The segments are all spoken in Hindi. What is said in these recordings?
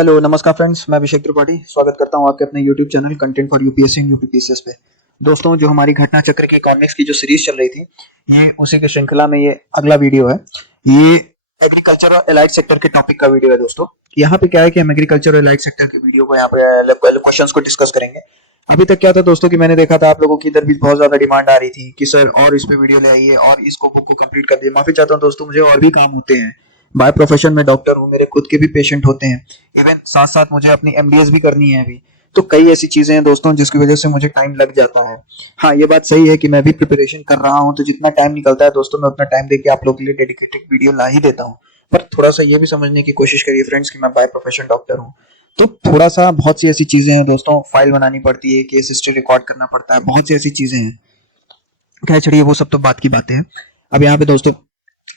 हेलो नमस्कार फ्रेंड्स, मैं अभिषेक त्रिपाठी स्वागत करता हूं आपके अपने YouTube channel content for UPSC and UPPCS पे। दोस्तों, जो हमारी घटना चक्र की इकोनॉमिक्स की जो सीरीज चल रही थी, ये उसी की श्रृंखला में ये अगला वीडियो है। ये एग्रीकल्चर और एलाइड सेक्टर के टॉपिक का वीडियो है। दोस्तों, यहाँ पे क्या है कि हम एग्रीकल्चर और एलाइड सेक्टर के वीडियो को यहाँ पे क्वेश्चंस को डिस्कस करेंगे। अभी तक क्या था दोस्तों कि मैंने देखा था आप लोगों की इधर भी बहुत ज्यादा डिमांड आ रही थी कि सर और इस पे वीडियो ले आइए और इसको बुक को कंप्लीट कर दिए। माफी चाहता हूँ दोस्तों, मुझे और भी काम होते हैं। बाय प्रोफेशन में डॉक्टर हूँ, मेरे खुद के भी पेशेंट होते हैं। इवन साथ साथ मुझे अपनी एमडीएस भी करनी है अभी। तो कई ऐसी चीजें हैं दोस्तों जिसकी वजह से मुझे टाइम लग जाता है। हाँ, ये बात सही है कि मैं भी प्रिपरेशन कर रहा हूँ, तो जितना टाइम निकलता है दोस्तों मैं उतना टाइम देके आप लोगों के लिए डेडिकेटेड वीडियो ला ही देता हूँ। पर थोड़ा सा ये भी समझने की कोशिश करिए फ्रेंड्स कि मैं बाय प्रोफेशन डॉक्टर हूँ, तो थोड़ा सा बहुत सी ऐसी चीजें हैं दोस्तों। फाइल बनानी पड़ती है, केस हिस्ट्री रिकॉर्ड करना पड़ता है, बहुत सी ऐसी चीजें हैं। क्या चलिए वो सब तो बात की बातें हैं। अब यहाँ पे दोस्तों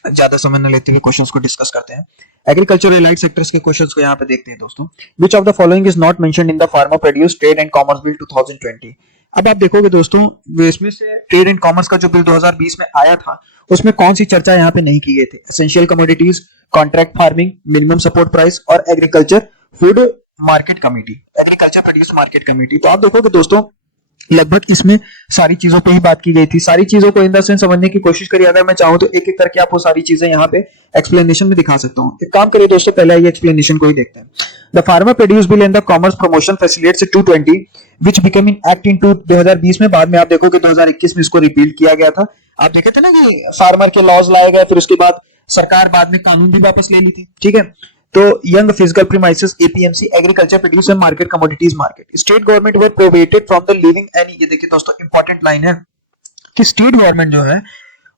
ज्यादा समय न लेते हुए क्वेश्चंस को डिस्कस करते हैं। एग्रीकल्चर एलाइड सेक्टर्स के क्वेश्चंस को यहाँ पे देखते हैं दोस्तों। विच of the following is not mentioned in the farmer produce trade and commerce bill 2020। अब आप देखोगे दोस्तों, इसमें से ट्रेड एंड कॉमर्स का जो बिल 2020 में आया था उसमें कौन सी चर्चा यहाँ पे नहीं की गई थी? Essential commodities, contract farming, minimum support price और agriculture food market committee, agriculture produce market committee. तो आप देखोगे दोस्तों लगभग इसमें सारी चीजों पे ही बात की गई थी। सारी चीजों को इन द सेंस समझने की कोशिश करिए। अगर मैं चाहूं तो एक एक करके आपको सारी चीजें यहाँ पे एक्सप्लेनेशन में दिखा सकता हूँ। एक काम करिए दोस्तों, पहले ये एक्सप्लेनेशन को ही देखते हैं। The farmer produce bill and the commerce promotion facilitates 220 which become in act in 2020 में। बाद में आप देखोगे 2021 में इसको रिपील किया गया था। आप देखे थे ना कि फार्मर के लॉज लाए गए, फिर उसके बाद सरकार बाद में कानून भी वापस ले ली थी। ठीक है, तो young physical premises APMC, agriculture produce and market commodities market, state government were prohibited from the living any. ये देखिए दोस्तों इंपॉर्टेंट लाइन है कि स्टेट गवर्नमेंट जो है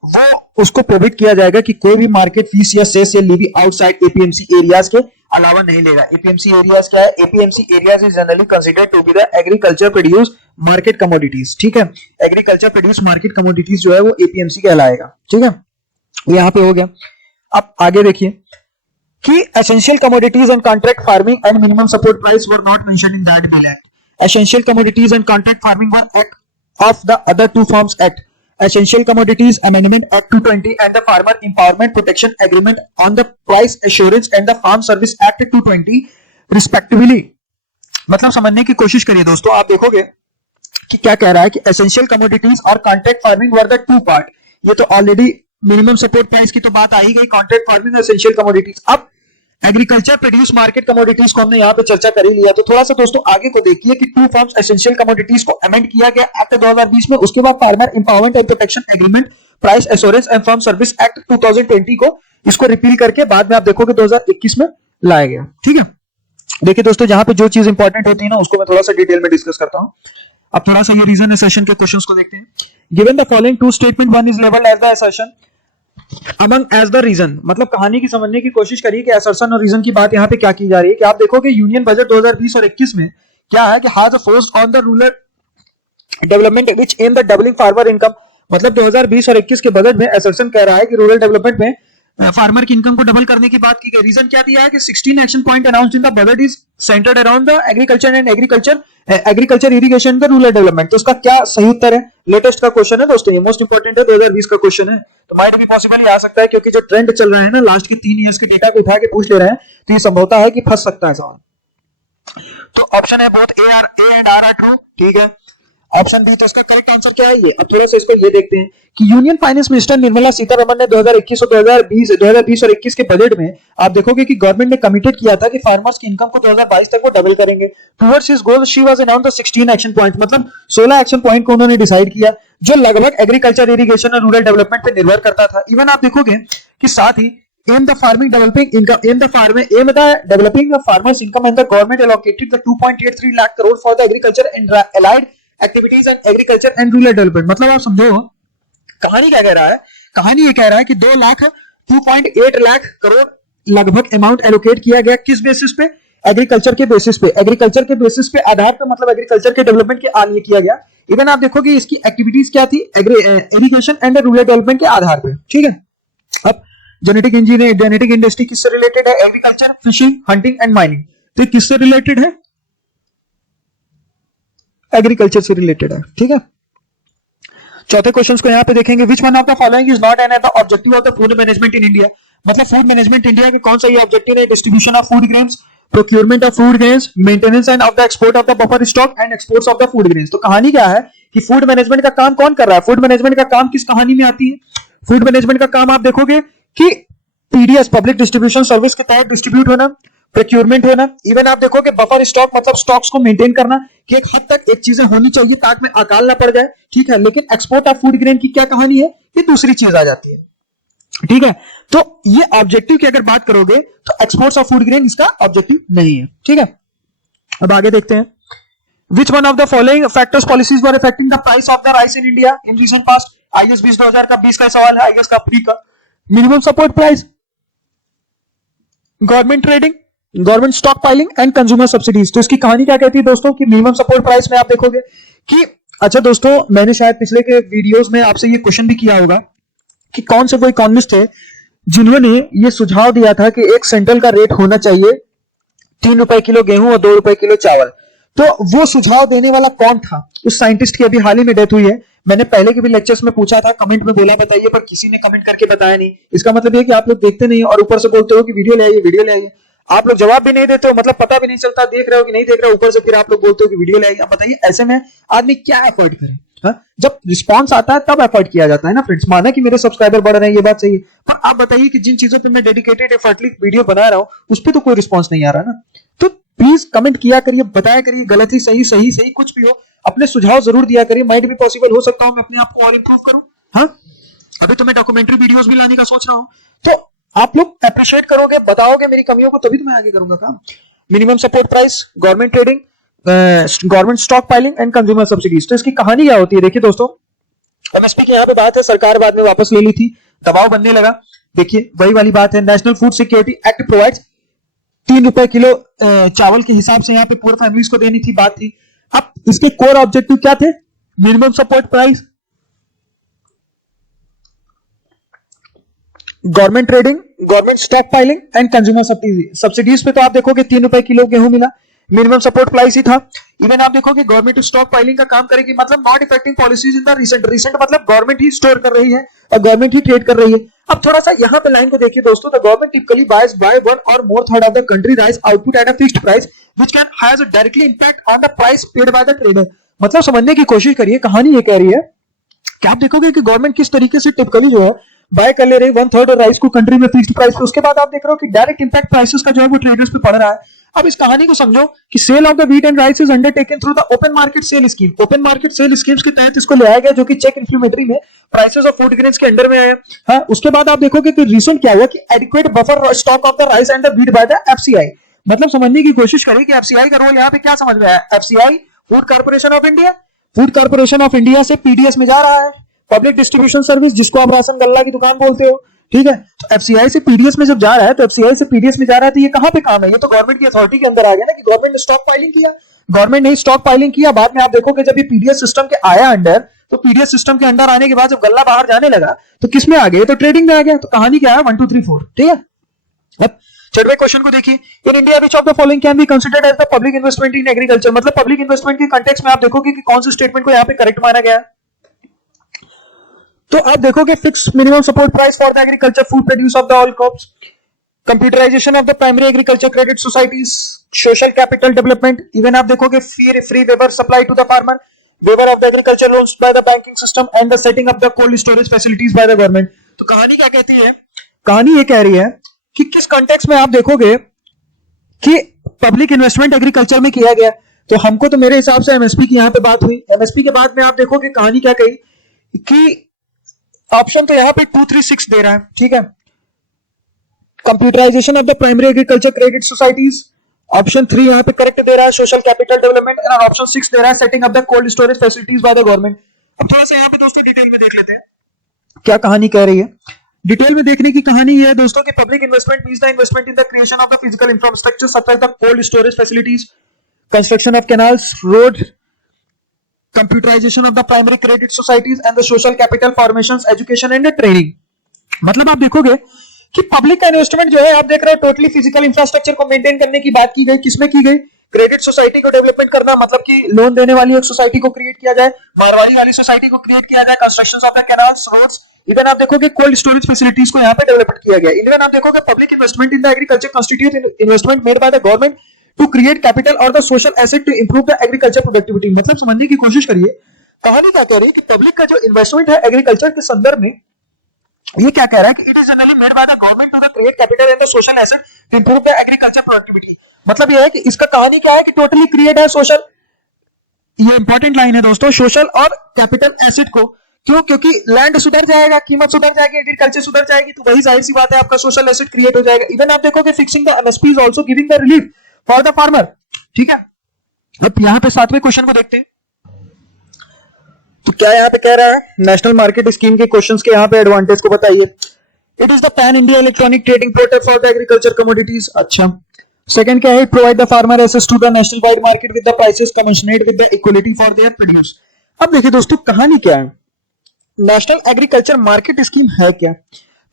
वो उसको प्रोहिबिट किया जाएगा कि कोई भी मार्केट फीस या सेस या लीवी आउटसाइड एपीएमसी एरियाज के अलावा नहीं लेगा। एपीएमसी एरियाज क्या है? APMC areas is generally considered to be the agriculture produce market commodities. ठीक है, एग्रीकल्चर प्रोड्यूस मार्केट कमोडिटीज जो है वो एपीएमसी कहलाएगा। ठीक है, यहाँ पे हो गया। अब आगे देखिए कि essential commodities and contract farming and minimum support price were not mentioned in that bill act. Essential commodities and contract farming were act of the other two forms act, Essential Commodities Amendment Act 220 and the Farmer Empowerment Protection Agreement on the Price Assurance and the Farm Service Act 220 respectively। मतलब समझने की कोशिश करिए दोस्तों। आप देखोगे कि क्या कह रहा है कि essential commodities और contract farming were the two part। ये तो ऑलरेडी मिनिमम सपोर्ट प्राइस की तो बात आ ही गई, कॉन्ट्रैक्ट फार्मिंग और एसेंशियल कमोडिटीज। अब एग्रीकल्चर प्रोड्यूस मार्केट कमोडिटीज को हमने यहाँ पे चर्चा कर ही लिया, तो थोड़ा सा दोस्तों आगे को देखिए कि टू फॉर्म्स एसेंशियल कमोडिटीज को अमेंड किया गया एक्ट 2020 में। उसके बाद farmer empowerment and protection agreement, price assurance and farm service act 2020 को इसको रिपील करके बाद में आप देखोगे 2021 में लाया गया। ठीक है, देखिए दोस्तों जहां पे जो चीज इंपॉर्टेंट होती है ना उसको मैं थोड़ा सा डिटेल में डिस्कस करता हूँ। अब थोड़ा सा ये रीजन असर्शन के क्वेश्चंस को देखते हैं। Given the following two statement, one is levelled as the assertion among as the reason. मतलब कहानी की समझने की कोशिश करिए कि असर्शन और रीजन की बात यहाँ पे क्या की जा रही है। कि आप देखोगे यूनियन बजट 2020 और 21 में क्या है कि has forced on the rural development which am the doubling farmer income. मतलब 2020 और 21 के बजट में असर्शन कह रहा है कि रूरल डेवलपमेंट में फार्मर की इनकम को डबल करने की बात की गई। रीजन क्या दिया है कि 16 action point announced in the budget is centred around the agriculture and agriculture irrigation the rural development. तो उसका क्या सही उत्तर है? लेटेस्ट का क्वेश्चन है दोस्तों, ये मोस्ट इंपोर्टेंट है, 2020 का क्वेश्चन है। तो माइट भी पॉसिबल आ सकता है क्योंकि जो ट्रेंड चल रहा है ना लास्ट के 3 इयर्स के डेटा को उठा के पूछ ले रहे हैं, तो ये संभवता है कि फंस सकता है सवाल। तो ऑप्शन है both A and R are true. ठीक है, ऑप्शन बी तो इसका करेक्ट आंसर क्या है ये। अब थोड़ा सा इसको ये देखते हैं कि union finance minister Nirmala Sitharaman ने 2021 और 2020 और 21 के बजट में आप देखोगे कि गवर्नमेंट ने कमिटेड किया था कि फार्मर्स की इनकम को 2022 तक वो डबल करेंगे। Towards his goal she was announced the 16 action point. मतलब 16 एक्शन पॉइंट को उन्होंने डिसाइड किया जो लगभग एग्रीकल्चर, इरिगेशन और रूरल डेवलपमेंट पे निर्भर करता था। इवन आप देखोगे कि साथ ही aim the farming developing income aim the developing the farmers income and the government allocated the 2.83 lakh crore for the agriculture and allied activities and agriculture and rural development. मतलब आप समझो कहानी क्या कह रहा है। कहानी ये कह रहा है कि 2.8 लाख करोड़ लगभग अमाउंट एलोकेट किया गया। किस बेसिस पे? एग्रीकल्चर के बेसिस पे। एग्रीकल्चर के बेसिस पे आधार पे, मतलब एग्रीकल्चर के डेवलपमेंट के लिए किया गया। इवन आप देखोगे इसकी एक्टिविटीज क्या थी? इरिगेशन एंड रूरल डेवलपमेंट के आधार पे। ठीक है, अब जेनेटिक इंजीनियरिंग, जेनेटिक इंडस्ट्री किससे रिलेटेड है? Agriculture, fishing, hunting and mining. तो किससे रिलेटेड है? एग्रीकल्चर से रिलेटेड है। ठीक है, चौथे क्वेश्चन को यहाँ पे देखेंगे। विच one of the following is not an objective of the food management in India. मतलब फूड मैनेजमेंट इंडिया के कौन सा ये ऑब्जेक्टिव है? Distribution of food grains, procurement of food grains, maintenance end of the export of the buffer stock and exports of the food grains. तो कहानी क्या है कि फूड मैनेजमेंट का काम कौन कर रहा है? फूड मैनेजमेंट का काम किस कहानी में आती है? फूड मैनेजमेंट का काम आप देखोगे कि पीडीएस, पब्लिक डिस्ट्रीब्यूशन सर्विस के तहत डिस्ट्रीब्यूट होना, प्रोक्योरमेंट होना, इवन आप देखोगे बफर स्टॉक मतलब स्टॉक्स को मेंटेन करना कि एक हद तक एक चीजें होनी चाहिए ताकि में अकाल ना पड़ जाए, ठीक है। लेकिन एक्सपोर्ट ऑफ फूड ग्रेन की क्या कहानी है? ये दूसरी चीज आ जाती है, ठीक है। तो ये ऑब्जेक्टिव की अगर बात करोगे तो एक्सपोर्ट्स ऑफ फूड ग्रेन इसका ऑब्जेक्टिव नहीं है, ठीक है। अब आगे देखते हैं, विच one of the following factors policies were affecting the price of the rice in India in recent past? IAS 2020 का सवाल है, आईएएस का फ्री का। Minimum support price, government trading, government stock piling and consumer subsidies. तो इसकी कहानी क्या कहती है दोस्तों कि मिनिमम सपोर्ट प्राइस में आप देखोगे कि अच्छा दोस्तों, मैंने शायद पिछले के वीडियोस में आपसे ये क्वेश्चन भी किया होगा कि कौन से वो इकोनॉमिस्ट थे जिन्होंने ये सुझाव दिया था कि एक सेंट्रल का रेट होना चाहिए 3 रुपए किलो गेहूं और 2 रुपए किलो चावल। तो वो सुझाव देने वाला कौन था? उस साइंटिस्ट की अभी हाल ही में डेथ हुई है। मैंने पहले के भी लेक्चर्स में पूछा था, कमेंट में बोला बताइए, पर किसी ने कमेंट करके बताया नहीं। इसका मतलब ये कि आप लोग देखते नहीं और ऊपर से बोलते हो कि वीडियो ले आइए, वीडियो ले आइए। आप लोग जवाब भी नहीं देते हो, मतलब पता भी नहीं चलता देख रहे हो कि नहीं देख रहे हो, ऊपर से फिर आप लोग बोलते हो कि वीडियो ले आइए। अब बताइए ऐसे में आदमी क्या एफर्ट करे? जब रिस्पॉन्स आता है तब एफर्ट किया जाता है ना फ्रेंड्स। माना कि मेरे सब्सक्राइबर बढ़ रहे हैं, ये बात सही है, पर आप बताइए कि जिन चीजों पे मैं डेडिकेटेड एफर्टली वीडियो बना रहा हूं उस पर तो कोई रिस्पॉन्स नहीं आ रहा ना। तो प्लीज कमेंट किया करिए, बताया करिए, गलत ही सही, सही सही कुछ भी हो, अपने सुझाव जरूर दिया करिए। माइट भी पॉसिबल हो सकता हूं मैं अपने आप को और इंप्रूव करूं। हाँ, अभी तो मैं डॉक्यूमेंट्री वीडियोस भी लाने का सोच रहा हूं, तो आप लोग अप्रिशिएट करोगे, बताओगे मेरी कमियों को, तभी तो मैं आगे करूंगा काम। Minimum support price, government trading, government stock piling and consumer subsidies. तो इसकी कहानी क्या होती है? देखिए दोस्तों, एमएसपी की यहाँ पे बात है, सरकार बाद में वापस ले ली थी, दबाव बनने लगा। देखिए वही वाली बात है, national food security act provides 3 रुपए किलो चावल के हिसाब से यहाँ पे पूरे फैमिलीज को देनी थी, बात थी। अब इसके कोर ऑब्जेक्टिव क्या थे? Minimum support price, government trading, government stock piling and consumer subsidies पे तो आप देखोगे 3 रुपए किलो गेहूं मिला, मिनिमम सपोर्ट प्राइस ही था। इवन आप देखोगे गवर्नमेंट स्टॉक पाइलिंग का काम करेगी, मतलब not affecting policies in the recent मतलब गवर्नमेंट ही स्टोर कर रही है और गवर्नमेंट ही ट्रेड कर रही है। अब थोड़ा सा यहाँ पे लाइन को देखिए दोस्तों, द गवर्नमेंट टिपिकली बाय 1 और more third of the country rice output at a fixed price which can has a directly impact on the price paid by the trader. मतलब समझने की कोशिश करिए, कहानी ये कह रही है कि आप देखोगे कि गवर्नमेंट किस तरीके से टिपिकली जो है बाय कर ले रही 1/3 और राइस को कंट्री में फिक्स्ड प्राइस पे। उसके बाद आप देख रहे हो कि डायरेक्ट इंपैक्ट प्राइसेस का जो है वो ट्रेडर्स पे पड़ रहा है। अब इस कहानी को समझो कि sale of the wheat and rice is undertaken through the open market sale scheme. Open market sale schemes के तहत इसको ले आया गया, जो कि चेक इन्फ्लेमेटरी में प्राइसेस ऑफ फूड ग्रेन्स के अंडर में आया। हाँ, उसके बाद आप देखोगे कि रिसेंट क्या हुआ कि adequate buffer stock of the rice and the wheat by the FCI. मतलब समझने की कोशिश करें कि एफसीआई का रोल यहाँ पे क्या समझ में आया। FCI food corporation of India, food corporation of India से पीडीएस में जा रहा है, पब्लिक डिस्ट्रीब्यूशन सर्विस, जिसको आप राशन गल्ला की दुकान बोलते हो, ठीक है। तो एफसीआई से पीडीएस में जब जा रहा है, तो एफसीआई से पीडीएस में जा रहा है, तो ये कहां पे काम है? ये तो गवर्नमेंट की अथॉरिटी के अंदर आ गया ना कि गवर्नमेंट ने स्टॉक पाइलिंग किया। गवर्नमेंट ने स्टॉक पाइलिंग किया, बाद में आप देखोगे जब ये पीडीएस सिस्टम के आया अंडर, तो पीडीएस सिस्टम के अंदर आने के बाद जब गल्ला बाहर जाने लगा तो किस में आ गया? तो ट्रेडिंग में आ गया। तो कहानी क्या है? 1 2 3 4, ठीक है। अब छठवें क्वेश्चन को देखिए, in India which of the following can be considered as the public investment in agriculture. मतलब पब्लिक इन्वेस्टमेंट के कॉन्टेक्स्ट में आप देखोगे कि कौन से स्टेटमेंट को यहाँ पे करेक्ट माना गया है। तो आप देखोगे fix minimum support price for the agriculture food produce of the all crops, computerisation of the primary agriculture credit societies, social capital development. Even आप देखोगे free waiver supply to the farmer, waiver of the agriculture loans by the banking system and the setting up the cold storage facilities by the government. तो कहानी क्या कहती है? कहानी ये कह रही है कि किस कॉन्टेक्स्ट में आप देखोगे कि पब्लिक इन्वेस्टमेंट एग्रीकल्चर में किया गया। तो हमको तो मेरे हिसाब से एमएसपी की यहाँ पे बात हुई। एमएसपी के बाद में आप देखोगे कहानी क्या कही कि ऑप्शन तो यहाँ पे 2 3 6 दे रहा है, ठीक है। Computerisation of the primary agriculture credit societies, option 3 यहाँ पे करेक्ट दे रहा है, सोशल कैपिटल डेवलपमेंट, और ऑप्शन 6 दे रहा है setting up the cold storage facilities by the government. अब थोड़ा सा यहाँ पे दोस्तों डिटेल में देख लेते हैं क्या कहानी कह रही है। डिटेल में देखने की कहानी यह है दोस्तों कि public investment means the investment in the creation of the physical infrastructure such as the cold storage facilities, construction of canals, road, computerization of the primary credit societies and the social capital formations, education and training। मतलब आप देखोगे कि पब्लिक का इन्वेस्टमेंट जो है, आप देख रहे हो टोटली फिजिकल इंफ्रास्ट्रक्चर को मेंटेन करने की बात की गई। किसमें की गई? क्रेडिट सोसाइटी को डेवलपमेंट करना, मतलब कि लोन देने वाली एक सोसाइटी को क्रिएट किया जाए, मारवाड़ी वाली सोसाइटी को क्रिएट किया जाए, construction of the canals, roads, even आप देखोगे कोल्ड स्टोरेज फैसिलिटीज को यहाँ पे डेवलप किया गया। इवन आप देखोगे public investment in the agriculture constitute investment made by the government to create capital और the social asset to improve the agriculture productivity. मतलब समझने की कोशिश करिए कहानी क्या कह रही है कि पब्लिक का जो इन्वेस्टमेंट है एग्रीकल्चर के संदर्भ में, ये क्या कह रहा है कि it is generally made by the government to the create capital and the social asset to improve the agriculture productivity. मतलब ये है कि इसका कहानी क्या है कि टोटली क्रिएट है सोशल, ये इंपॉर्टेंट लाइन है दोस्तों, सोशल और कैपिटल एसेट को। क्यों? क्योंकि लैंड सुधर जाएगा, कीमत सुधर जाएगी, एग्रीकल्चर सुधर जाएगी, तो वही जाहिर सी बात है आपका सोशल एसेट क्रिएट हो जाएगा। इवन आप देखोगे fixing the MSP is also giving the relief for the farmer. ठीक है, अब यहां पे 7वें क्वेश्चन को देखते हैं। तो क्या यहाँ पे कह रहा है, नेशनल मार्केट स्कीम के क्वेश्चंस के यहाँ पे एडवांटेज को बताइए। It is the pan India electronic trading portal for the agriculture commodities. अच्छा, सेकंड क्या है, provide the farmer access to the national wide market with the prices commensurate with the equality for their produce. अब देखिए दोस्तों कहानी क्या है, नेशनल एग्रीकल्चर मार्केट स्कीम है क्या,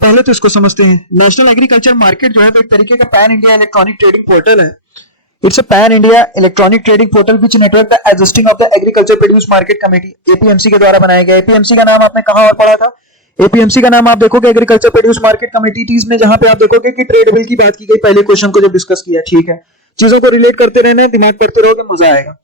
पहले तो इसको समझते हैं। नेशनल एग्रीकल्चर मार्केट जो है तो एक तरीके का pan India electronic trading portal है। It's a pan India electronic trading portal which network the existing of the agriculture produce market committee, APMC के द्वारा बनाया गया। एपीएमसी का नाम आपने कहां और पढ़ा था, एपीएमसी का नाम आप देखोगे एग्रीकल्चर प्रोड्यूस मार्केट कमेटीज में, जहां पे आप देखोगे कि ट्रेड बिल की बात की गई पहले क्वेश्चन को जब डिस्कस किया। ठीक है, चीजों को रिलेट करते रहना, दिमाग करते रहोगे, मजा आएगा।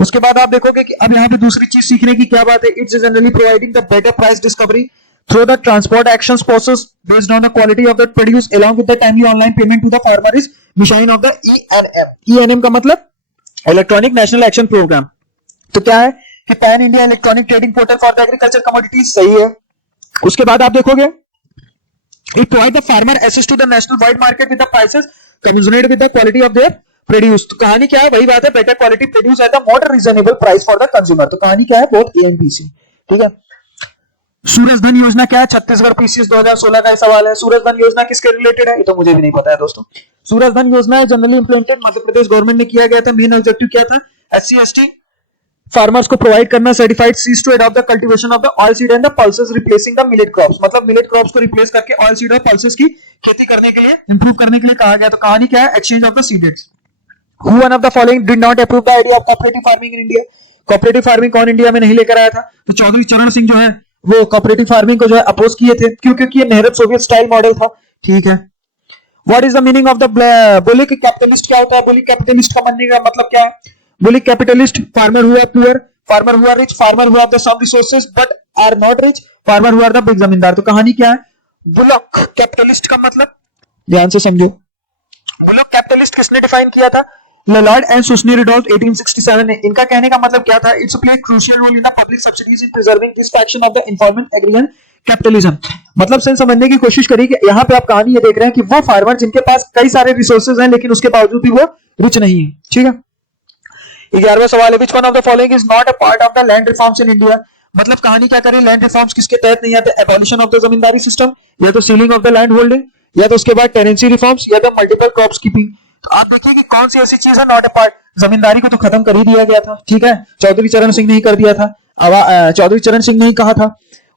उसके बाद आप देखोगे कि अब यहाँ पे दूसरी चीज सीखने की क्या बात है, it's generally providing the better price discovery through the transport actions process based on the quality of the produce along with the timely online payment to the farmer is mission of the ENM। ENM का मतलब इलेक्ट्रॉनिक नेशनल एक्शन प्रोग्राम। तो क्या है कि pan India electronic trading portal for the agriculture commodities, सही है। उसके बाद आप देखोगे it provide the farmer access to the national wide market with the prices commensurate with the quality of their produce. तो कहानी क्या है, वही बात है, better quality produce at the more reasonable price for the consumer. तो कहानी क्या है, both A and B C. ठीक है, सूरज धन योजना क्या है, छत्तीसगढ़ पीसीएस 2016 का सवाल है। सूरज धन योजना किसके रिलेटेड है, ये तो मुझे भी नहीं पता है दोस्तों। सूरज धन योजना है generally implemented Madhya Pradesh government ने किया गया था। मेन ऑब्जेक्टिव क्या था, एससी एसटी फार्मर्स को प्रोवाइड करना certified seeds to adopt the cultivation of the oil seed and the pulses replacing the millet crops. मतलब मिलेट क्रॉप्स को रिप्लेस करके ऑयल सीड और पल्सेस की खेती करने के लिए, इंप्रूव करने के लिए कहा गया। तो कहानी क्या है, exchange of the seeds. Who one of the following did not approve the idea of cooperative farming in India? Cooperative farming कौन इंडिया में नहीं लेकर आया था, तो चौधरी चरण सिंह जो है वो कोऑपरेटिव फार्मिंग को जो है अपोज किए थे, क्योंकि ये नेहरू सोवियत स्टाइल मॉडल था। ठीक है, what is the meaning of the bullock capitalist, क्या होता है बुलिक कैपिटलिस्ट का मानने का मतलब क्या है, bullock capitalist farmer who are poor, farmer who are rich, farmer who have the some resources but are not rich, farmer who are the big zamindar. तो कहानी क्या है, बुलक कैपिटलिस्ट का मतलब ध्यान से समझो, बुलक कैपिटलिस्ट किसने डिफाइन किया था, लॉर्ड एंड सुस्नी रिडोल्फ 1867 ने। इनका कहने का मतलब क्या था, it's play crucial role in the public subsidies in preserving this fraction of the informal aggregation capitalism. मतलब सेंस समझने की कोशिश करिए कि यहाँ पे आप कहानी ये देख रहे हैं कि वो फार्मर जिनके पास कई सारे रिसोर्सेज हैं लेकिन उसके बावजूद भी वो रिच नहीं है। ठीक है, 11वां सवाल है, which one of the following is not a part of the land reforms in India. मतलब कहानी क्या करें, लैंड रिफॉर्म्स किसके तहत नहीं आते, abolition of the zamindari system, या तो ceiling of the land holding, या तो उसके बाद टेनेंसी रिफॉर्म्स, या तो मल्टीपल क्रॉप्स कीपिंग। तो आप देखिए कि कौन सी ऐसी चीज है नॉट अ पार्ट, जमींदारी को तो खत्म कर ही दिया गया था। ठीक है, चौधरी चरण सिंह ने ही कर दिया था, चौधरी चरण सिंह ने ही कहा था।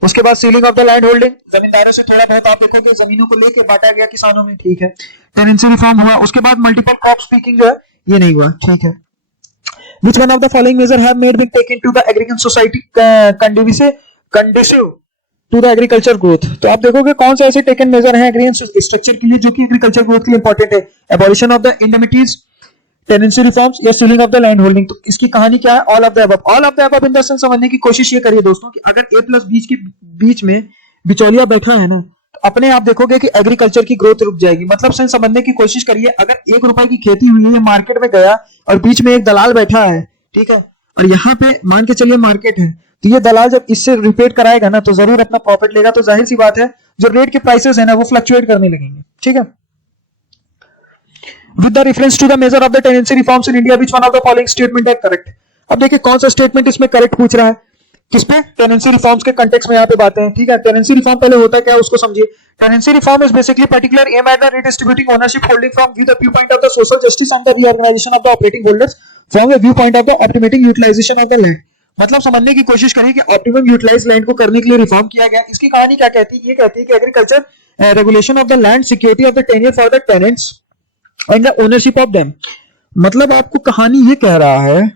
उसके बाद ceiling of the land holding, जमींदारों से थोड़ा बहुत आप देखोगे जमीनों को लेके बांटा गया किसानों में। ठीक है, टेनेंसी रिफॉर्म हुआ, उसके बाद मल्टीपल क्रॉप स्पीकिंग जो है ये नहीं हुआ। ठीक है, which one of the following measure have made been taken to the agriculture society conducive to the agriculture growth. तो आप देखोगे कौन से ऐसे टेकन मेजर हैं एग्रीकल्चर स्ट्रक्चर के लिए जो कि एग्रीकल्चर ग्रोथ के लिए इंपॉर्टेंट है, abolition of the indemnities, tenancy reforms, या ceiling of the land holding. तो इसकी कहानी क्या है, all of the above. All of the above in the sense समझने की कोशिश ये करिए दोस्तों कि अगर ए प्लस बीच के बीच में बिचौलिया बैठा है ना, तो अपने आप देखोगे कि एग्रीकल्चर की ग्रोथ रुक जाएगी। मतलब सेंस समझने की कोशिश करिए, अगर 1 रुपए की खेती हुई है, मार्केट में गया और बीच में एक दलाल बैठा है, ठीक है, और यहाँ पे मान के चलिए मार्केट है, तो ये दलाल जब इससे रिपेट कराएगा ना तो जरूर अपना प्रॉफिट लेगा। तो जाहिर सी बात है जो रेट के प्राइसेस है ना वो फ्लक्चुएट करने लगेंगे। ठीक है, with the reference to the measure of the tenancy reforms in India, which one of the following statement है correct। अब देखिए कौन सा स्टेटमेंट इसमें करेक्ट पूछ रहा है, किस पे, टेनेंसी रिफॉर्म्स के कंटेक्स्ट में यहाँ पे बातें हैं। ठीक है, टेनेंसी रिफॉर्म पहले होता क्या है उसको समझिए। Tenancy reform is basically particular aim at the redistributing ownership holding from the viewpoint of the social justice and the reorganization of the operating holders from a viewpoint of the optimating utilization of the land। मतलब समझने की कोशिश करें कि ऑप्टिमम यूटिलाइज लैंड को करने के लिए रिफॉर्म किया गया। इसकी कहानी क्या कहती है, ये कहती है कि agriculture regulation of the land, security of the tenure for the tenants and the ownership of them. मतलब आपको कहानी ये कह रहा है